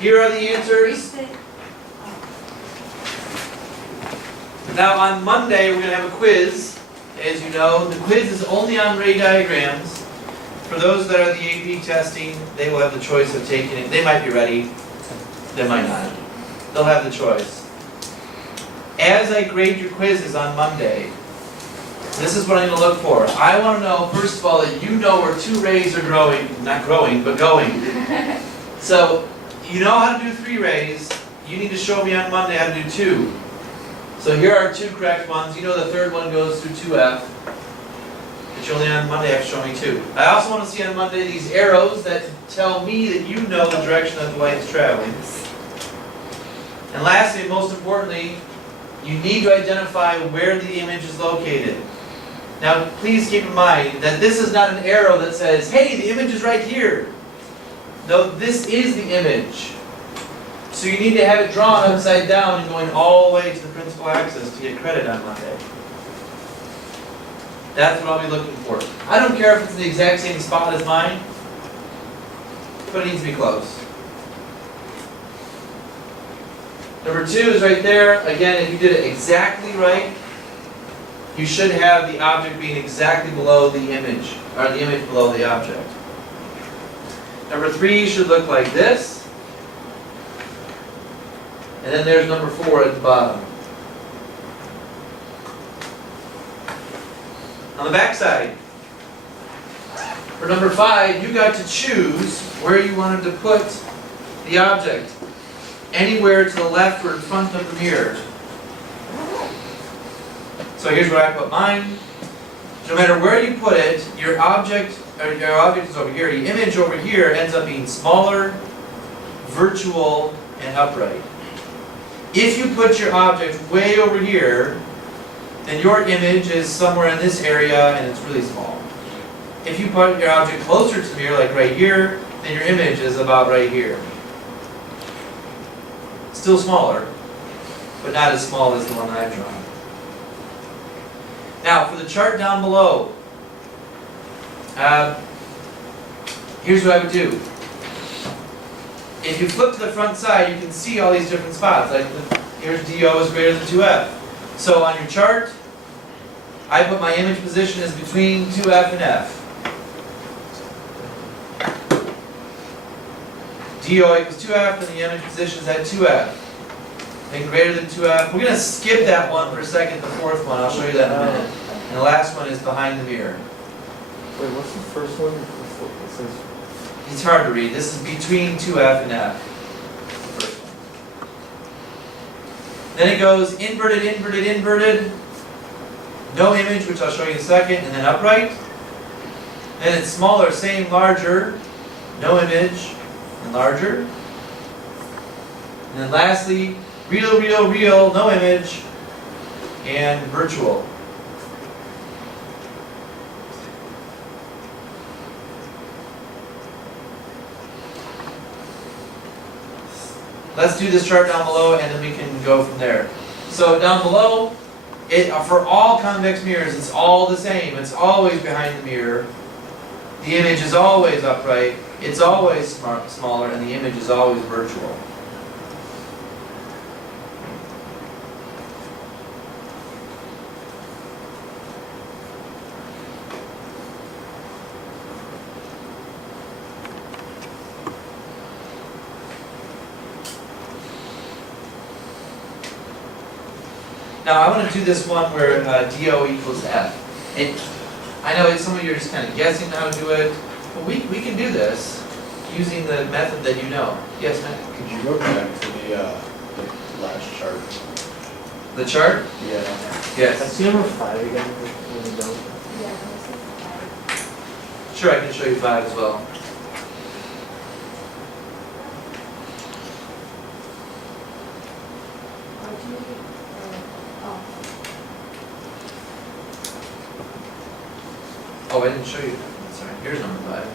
Here are the answers. Now on Monday, we're going to have a quiz. As you know, the quiz is only on ray diagrams. For those that are the AP testing, they will have the choice of taking it. They might be ready, they might not. They'll have the choice. As I grade your quizzes on Monday, this is what I'm going to look for. I want to know, first of all, that you know where two rays are growing, not growing, but going. So, you know how to do 3 rays. You need to show me on Monday how to do 2. So here are 2 correct ones. You know the third one goes through 2F. But you only on Monday have to show me 2. I also want to see on Monday these arrows that tell me that you know the direction that the light is traveling. And lastly, and most importantly, you need to identify where the image is located. Now, please keep in mind that this is not an arrow that says, hey, the image is right here. No, this is the image. So you need to have it drawn upside down and going all the way to the principal axis to get credit on Monday. That's what I'll be looking for. I don't care if it's in the exact same spot as mine, but it needs to be close. Number 2 is right there. Again, if you did it exactly right, you should have the object being exactly below the image, or the image below the object. Number 3 should look like this. And then there's number 4 at the bottom. On the back side, for number 5, you got to choose where you wanted to put the object. Anywhere to the left or in front of the mirror. So here's where I put mine. No matter where you put it, your object is over here. Your image over here ends up being smaller, virtual, and upright. If you put your object way over here, then your image is somewhere in this area and it's really small. If you put your object closer to the mirror, like right here, then your image is about right here. Still smaller, but not as small as the one that I've drawn. Now, for the chart down below, here's what I would do. If you flip to the front side, you can see all these different spots. Like here's DO is greater than 2F. So on your chart, I put my image position as between 2F and F. DO equals 2F, and the image position is at 2F. And greater than 2F. We're going to skip that one for a second, the 4th one. I'll show you that in a minute. And the last one is behind the mirror. Wait, what's the first one? It says... It's hard to read. This is between 2F and F. The first one. Then it goes inverted, inverted, inverted. No image, which I'll show you in a second, and then upright. Then it's smaller, same, larger. No image. And larger. And then lastly, real, real, real, no image, and virtual. Let's do this chart down below and then we can go from there. So down below, for all convex mirrors, it's all the same. It's always behind the mirror. The image is always upright. It's always smaller, and the image is always virtual. Now I want to do this one where DO equals F. I know some of you are just kind of guessing how to do it, but we can do this using the method that you know. Yes, Matt? Could you go back to the last chart? The chart? Yeah. I Yes. see number 5 again when you don't. Sure, I can show you 5 as well. Oh, I didn't show you. Sorry. Here's number 5.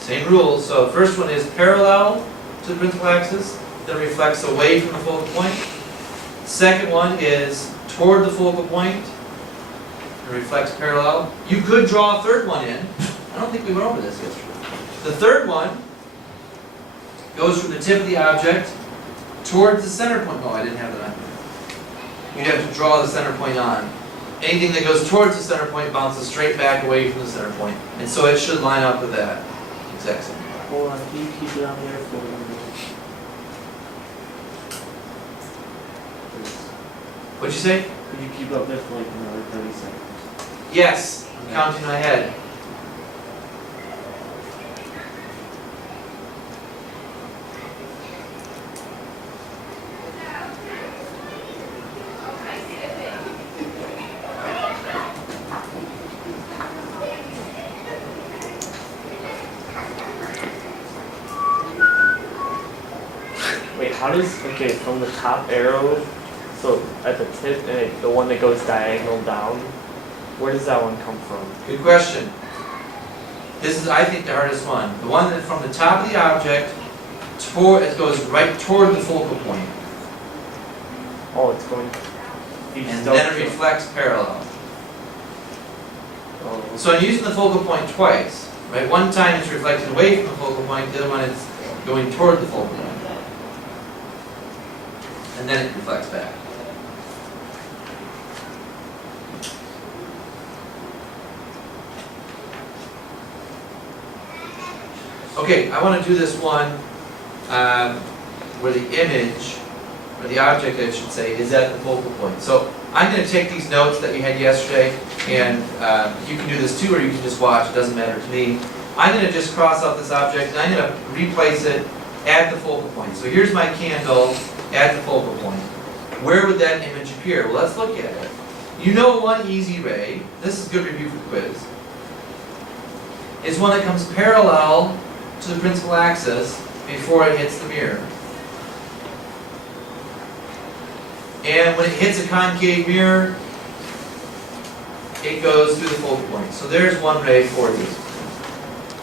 Same rules. So first one is parallel to the principal axis, then reflects away from the focal point. Second one is toward the focal point and reflects parallel. You could draw a third one in. I don't think we went over this yesterday. The third one goes from the tip of the object towards the center point. Oh, I didn't have that on here. You'd have to draw the center point on. Anything that goes towards the center point bounces straight back away from the center point. And so it should line up with that. Exactly. Hold on, can you keep it on there for 1 minute? Please. What'd you say? Could you keep up there for like another 30 seconds? Yes, I'm counting my head. Wait, how does, okay, from the top arrow, so at the tip, and the one that goes diagonal down, where does that one come from? Good question. This is, I think, the hardest one. The one that from the top of the object toward, it goes right toward the focal point. Oh, it's going east And up then to- it reflects parallel. Oh, So I'm using the focal point twice, right? One time it's reflecting away from the focal point, the other one is going toward the focal point. And then it reflects back. Okay, I want to do this one where the image, or the object I should say, is at the focal point. So I'm going to take these notes that you had yesterday, and you can do this too, or you can just watch, it doesn't matter to me. I'm going to just cross out this object, and I'm going to replace it at the focal point. So here's my candle at the focal point. Where would that image appear? Well, let's look at it. You know one easy ray, this is good review for quiz, is one that comes parallel to the principal axis before it hits the mirror. And when it hits a concave mirror, it goes through the focal point. So there's one ray for you.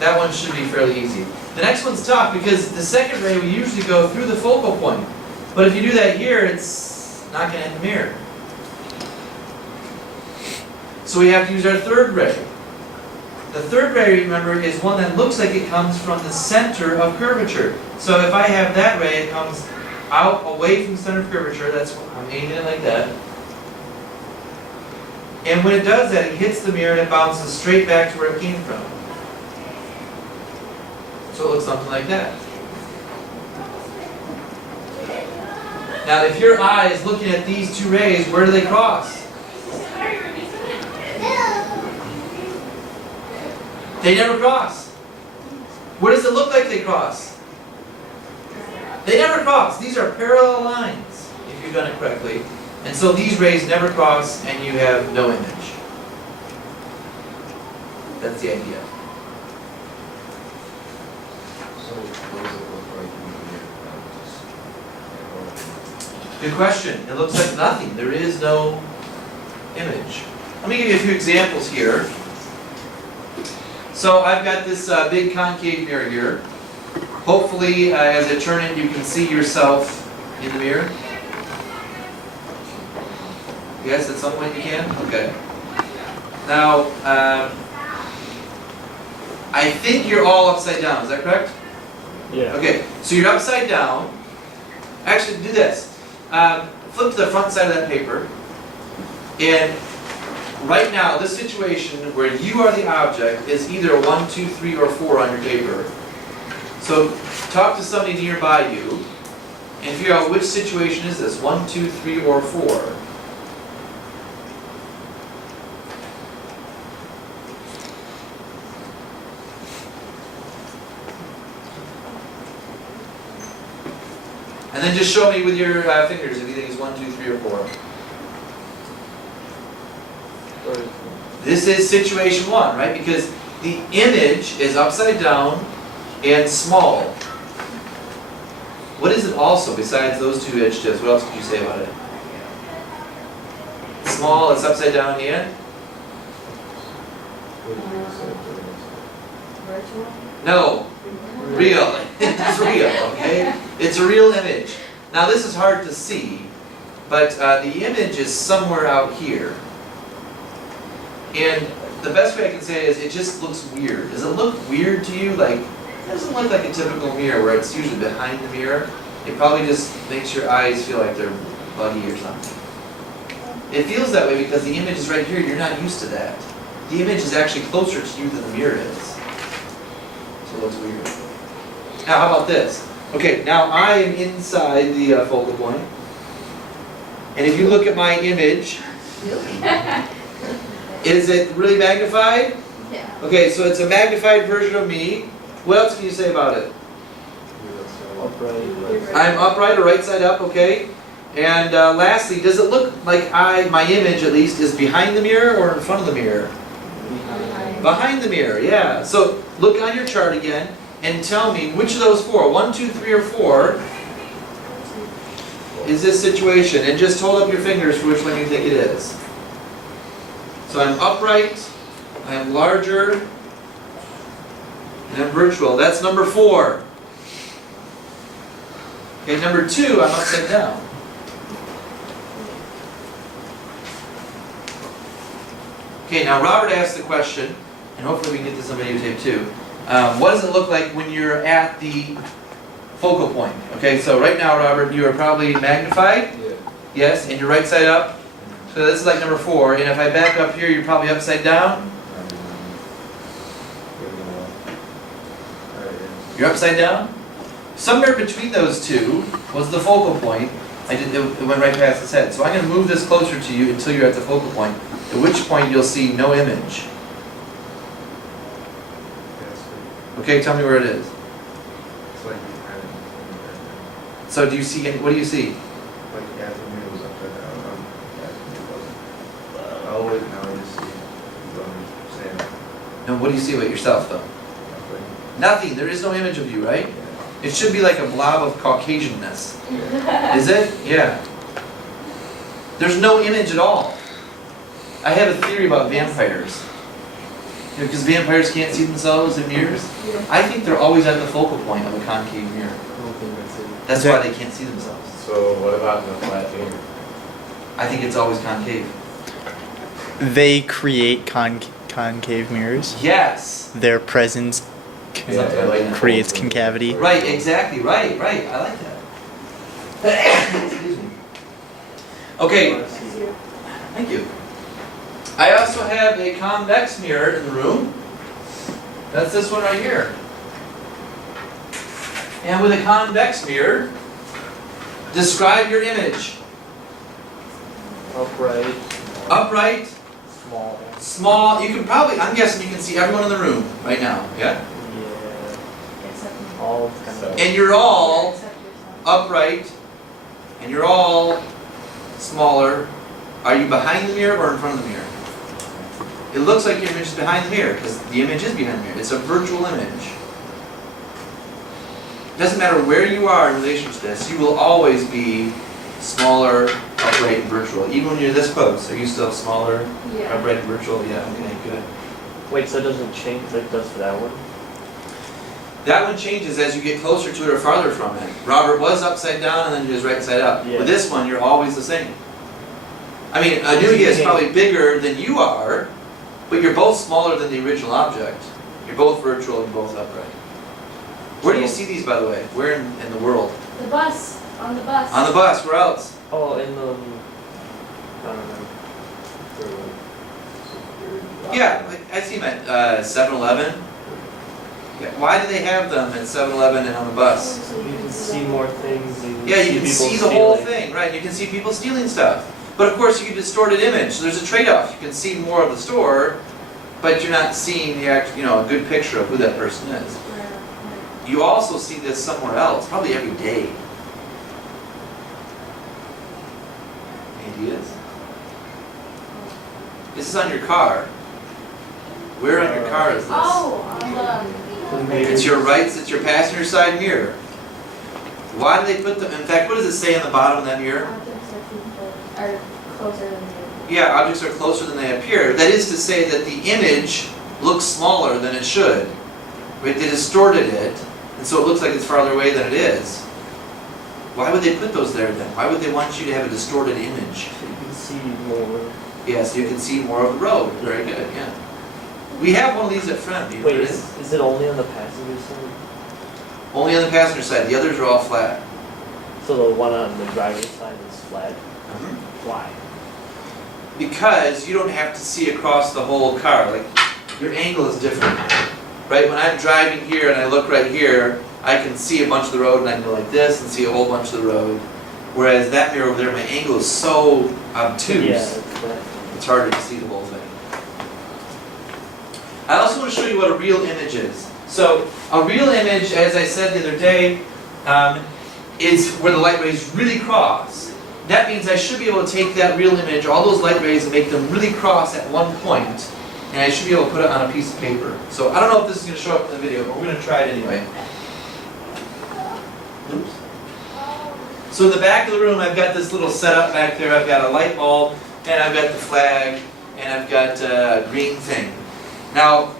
That one should be fairly easy. The next one's tough because the second ray will usually go through the focal point. But if you do that here, it's not going to hit the mirror. So we have to use our third ray. The third ray, remember, is one that looks like it comes from the center of curvature. So if I have that ray, it comes out away from the center of curvature. That's I'm aiming it like that. And when it does that, it hits the mirror and it bounces straight back to where it came from. So it looks something like that. Now, if your eye is looking at these two rays, where do they cross? They never cross. Where does it look like they cross? They never cross. These are parallel lines, if you've done it correctly. And so these rays never cross, and you have no image. That's the idea. So what does it look like when Good question. It looks like nothing. There is no image. Let me give you a few examples here. So I've got this big concave mirror here. Hopefully, as I turn it, you can see yourself in the mirror. Yes, at some point you can? Okay. Now, I think you're all upside down. Is that correct? yeah. Okay, so you're upside down. Actually, do this. Flip to the front side of that paper. And right now, this situation where you are the object is either 1, 2, 3, or 4 on your paper. So talk to somebody nearby you and figure out which situation is this, 1, 2, 3, or 4. And then just show me with your fingers if you think it's 1, 2, 3, or 4. This is situation 1, right? Because the image is upside down and small. What is it also besides those two adjectives? What else could you say about it? Small, it's upside down and? Virtual? No. Real. It's real, okay? It's a real image. Now this is hard to see, but the image is somewhere out here. And the best way I can say it is it just looks weird. Does it look weird to you? Like, it doesn't look like a typical mirror where it's usually behind the mirror. It probably just makes your eyes feel like they're buggy or something. It feels that way because the image is right here. You're not used to that. The image is actually closer to you than the mirror is. So it looks weird. Now, how about this? Okay, now I am inside the focal point. And if you look at my image, is it really magnified? Yeah. Okay, so it's a magnified version of me. What else can you say about it? Upright. I'm upright or right side up, okay? And lastly, does it look like my image at least, is behind the mirror or in front of the mirror? Behind the mirror, yeah. So look on your chart again and tell me which of those four, 1, 2, 3, or 4, is this situation. And just hold up your fingers for which one you think it is. So I'm upright, I'm larger, and I'm virtual. That's number 4. Okay, number 2, I'm upside down. Okay, now Robert asked the question, and hopefully we can get this on videotape too. What does it look like when you're at the focal point? Okay, so right now, Robert, you are probably magnified. Yeah. Yes, and you're right side up. So this is like number 4. And if I back up here, you're probably upside down. You're upside down. Somewhere between those two was the focal point. It went right past his head. So I'm going to move this closer to you until you're at the focal point. At which point you'll see no image. Okay, tell me where it is. It's like behind it. So do you see any, what do you see? Like Anthony was upside down. Anthony wasn't. Oh, wait, now I just see. Sam. No, what do you see about yourself though? Nothing. Nothing. There is no image of you, right? Yeah. It should be like a blob of Caucasianness. Is it? Yeah. There's no image at all. I have a theory about vampires. Because vampires can't see themselves in mirrors. I think they're always at the focal point of a concave mirror. I don't think that's it. That's why they can't see themselves. So what about the flat finger? I think it's always concave. They create concave mirrors. Yes. Their presence Yeah, I like that. creates concavity. Right, exactly. Right. I like that. Excuse me. Okay, thank you. I also have a convex mirror in the room. That's this one right here. And with a convex mirror, describe your image. Upright. Upright, Small. small. You can probably, I'm guessing you can see everyone in the room right now. Yeah? Yeah. All kind of. And you're all upright, and you're all smaller. Are you behind the mirror or in front of the mirror? It looks like your image is behind the mirror because the image is behind the mirror. It's a virtual image. It doesn't matter where you are in relation to this, you will always be smaller, upright, and virtual. Even when you're this close, are you still smaller, Yeah. upright, and virtual? Yeah, okay, good. Wait, so it doesn't change like it does for that one? That one changes as you get closer to it or farther from it. Robert was upside down and then he was right side up. Yeah. With this one, you're always the same. I mean, Anugia is probably bigger than you are, but you're both smaller than the original object. You're both virtual and both upright. Where do you see these, by the way? Where in the world? The bus, on the bus. On the bus, where else? Oh, in the. I don't know. Yeah, I see them at 7-Eleven. Yeah, why do they have them at 7-Eleven and on the bus? So You can see more things. And Yeah, you can people see the whole stealing. thing, right? You can see people stealing stuff. But of course, you get distorted image. So there's a trade-off. You can see more of the store, but you're not seeing the a good picture of who that person is. You also see this somewhere else, probably every day. Ideas? This is on your car. Where on your car is this? Oh, on the. It's your it's your passenger side mirror. Why do they put them? In fact, what does it say on the bottom of that mirror? Are closer than you. Yeah, objects are closer than they appear. That is to say that the image looks smaller than it should. Right? They distorted it, and so it looks like it's farther away than it is. Why would they put those there then? Why would they want you to have a distorted image? So you can see more. Yes, you can see more of the road. Very good, yeah. We have one of these at front. Do you Wait, remember this? is it only on the passenger side? Only on the passenger side. The others are all flat. So the one on the driver's side is flat? Why? Because you don't have to see across the whole car. Like, your angle is different. Right? When I'm driving here and I look right here, I can see a bunch of the road and I can go like this and see a whole bunch of the road. Whereas that mirror over there, my angle is so obtuse. Yeah, that's flat. It's harder to see the whole thing. I also want to show you what a real image is. So, a real image, as I said the other day, is where the light rays really cross. That means I should be able to take that real image, all those light rays, and make them really cross at one point, and I should be able to put it on a piece of paper. So, I don't know if this is going to show up in the video, but we're going to try it anyway. Oops. So in the back of the room, I've got this little setup back there. I've got a light bulb, and I've got the flag, and I've got a green thing. Now,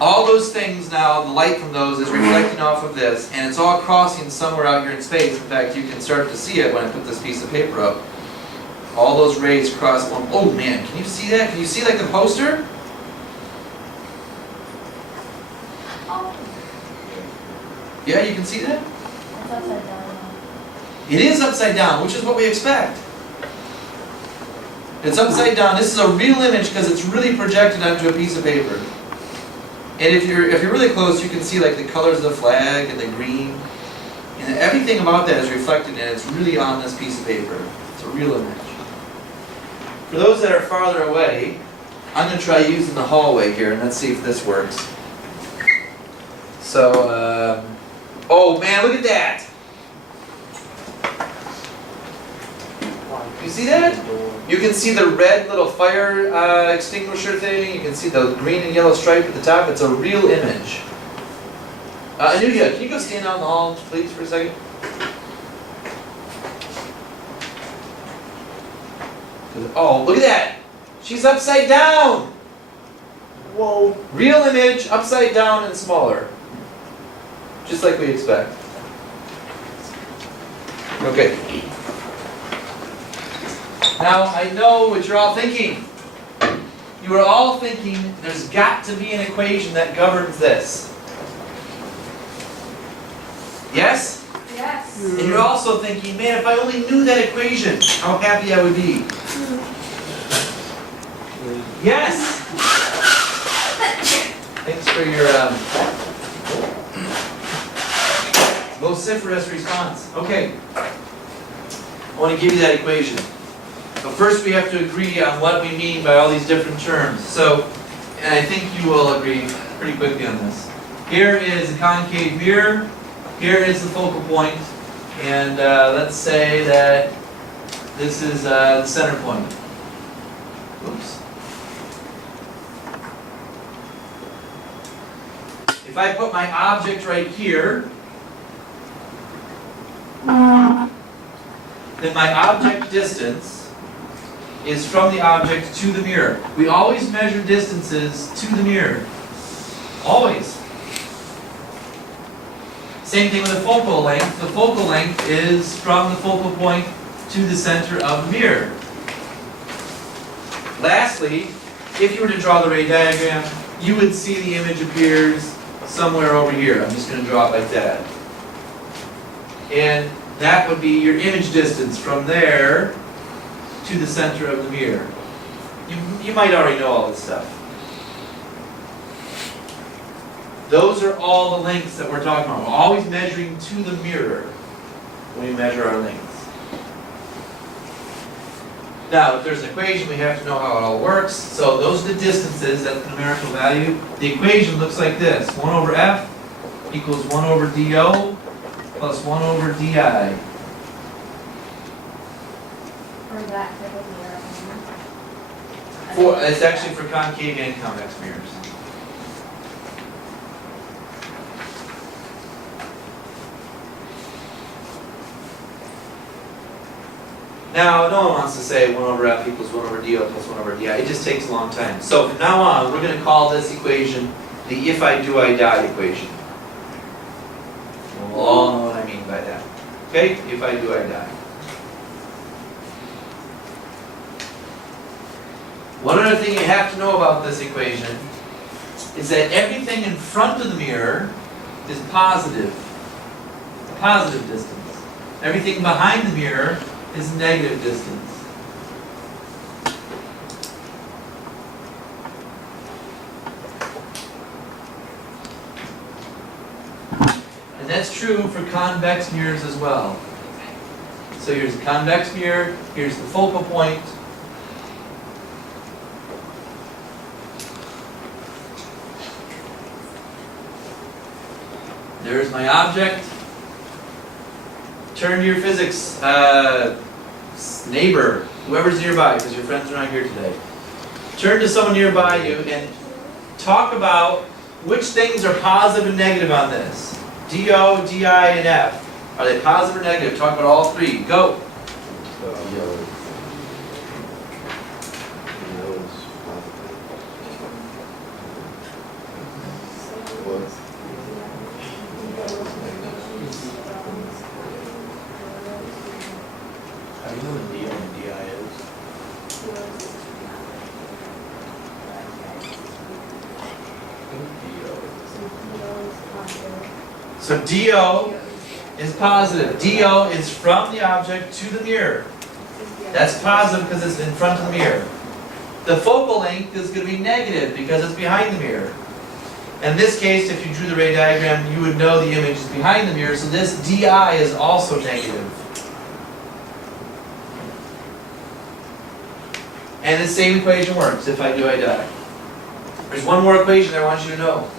all those things now, the light from those is reflecting off of this, and it's all crossing somewhere out here in space. In fact, you can start to see it when I put this piece of paper up. All those rays cross one. Oh man, can you see that? Can you see like the poster? Oh, Yeah, you can see that? it's upside down. It is upside down, which is what we expect. It's upside down. This is a real image because it's really projected onto a piece of paper. And if you're really close, you can see like the colors of the flag and the green. And everything about that is reflected and it's really on this piece of paper. It's a real image. For those that are farther away, I'm going to try using the hallway here and let's see if this works. So, oh man, look at that! You see that? You can see the red little fire extinguisher thing. You can see the green and yellow stripe at the top. It's a real image. Anuja, can you go stand out in the hall, please, for a second? Oh, look at that! She's upside down! Whoa. Real image, upside down and smaller. Just like we expect. Okay. Now, I know what you're all thinking. You are all thinking there's got to be an equation that governs this. Yes? Yes. And you're also thinking, man, if I only knew that equation, how happy I would be. Yes! Thanks for your vociferous response. Okay. I want to give you that equation. But first we have to agree on what we mean by all these different terms. So, and I think you will agree pretty quickly on this. Here is a concave mirror. Here is the focal point. And let's say that this is the center point. Oops. If I put my object right here, then my object distance is from the object to the mirror. We always measure distances to the mirror. Always. Same thing with the focal length. The focal length is from the focal point to the center of the mirror. Lastly, if you were to draw the ray diagram, you would see the image appears somewhere over here. I'm just going to draw it like that. And that would be your image distance from there to the center of the mirror. You might already know all this stuff. Those are all the lengths that we're talking about. We're always measuring to the mirror when we measure our lengths. Now, if there's an equation, we have to know how it all works. So those are the distances, that's the numerical value. The equation looks like this. 1 over F equals 1 over DO plus 1 over DI. For that type of mirror. It's actually for concave and convex mirrors. Now, no one wants to say 1 over F equals 1 over DO plus 1 over DI. It just takes a long time. So from now on, we're going to call this equation the if I do I die equation. We'll all know what I mean by that. Okay? If I do I die. One other thing you have to know about this equation is that everything in front of the mirror is positive, a positive distance. Everything behind the mirror is negative distance. And that's true for convex mirrors as well. So here's a convex mirror, here's the focal point. There's my object. Turn to your physics neighbor, whoever's nearby, because your friends are not here today. Turn to someone nearby you and talk about which things are positive and negative on this. DO, DI, and F. Are they positive or negative? Talk about all three. Go. How do you know what DO and DI is? So DO is positive. DO is from the object to the mirror. That's positive because it's in front of the mirror. The focal length is going to be negative because it's behind the mirror. In this case, if you drew the ray diagram, you would know the image is behind the mirror, so this DI is also negative. And the same equation works if I do I die. There's one more equation I want you to know.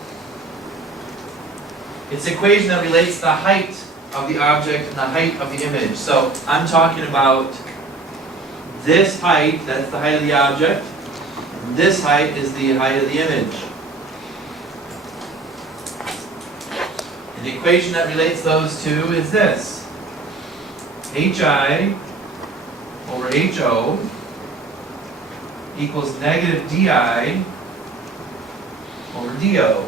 It's the equation that relates the height of the object and the height of the image. So I'm talking about this height, that's the height of the object. This height is the height of the image. And the equation that relates those two is this. HI over HO equals negative DI over DO.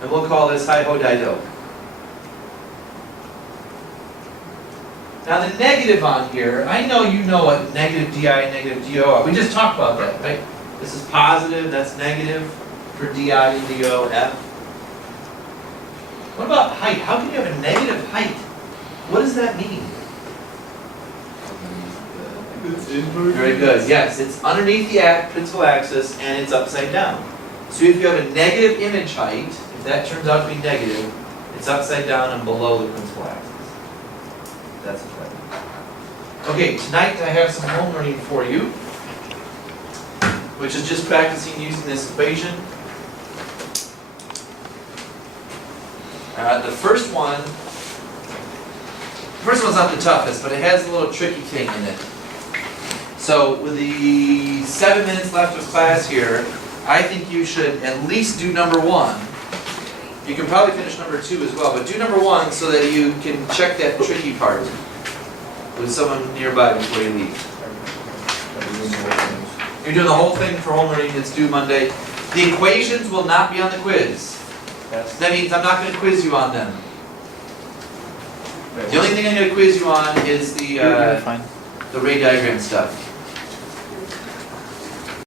And we'll call this hi-ho di-do. Now the negative on here, I know you know what negative DI and negative DO are. We just talked about that, right? This is positive, that's negative for DI and DO, F. What about height? How can you have a negative height? What does that mean? Very good, yes, it's underneath the principal axis and it's upside down. So if you have a negative image height, if that turns out to be negative, it's upside down and below the principal axis. That's what that means. Okay, tonight I have some home learning for you, which is just practicing using this equation. The first one's not the toughest, but it has a little tricky thing in it. So with the 7 minutes left of class here, I think you should at least do number 1. You can probably finish number 2 as well, but do number 1 so that you can check that tricky part with someone nearby before you leave. You're doing the whole thing for home learning, it's due Monday. The equations will not be on the quiz. That means I'm not going to quiz you on them. The only thing I'm going to quiz you on is You're fine. the ray diagram stuff.